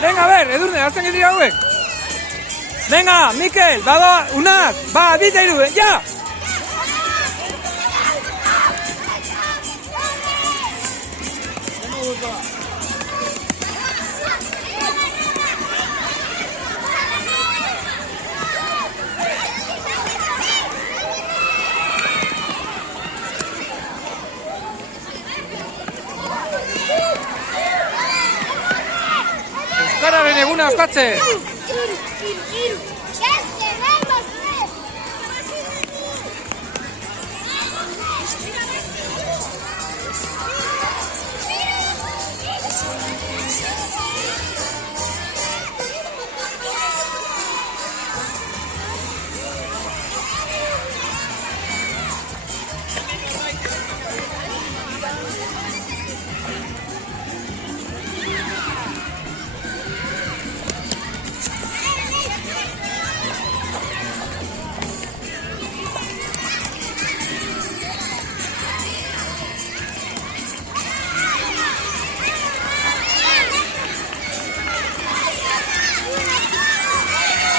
Venga, a ver, Edurne, hazten que dira hauek. Venga, Mikel, unak, dita iru, ja! Euskararen eguna oskatzen!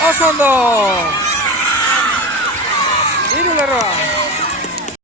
Oso ondo! Hiru lerroa!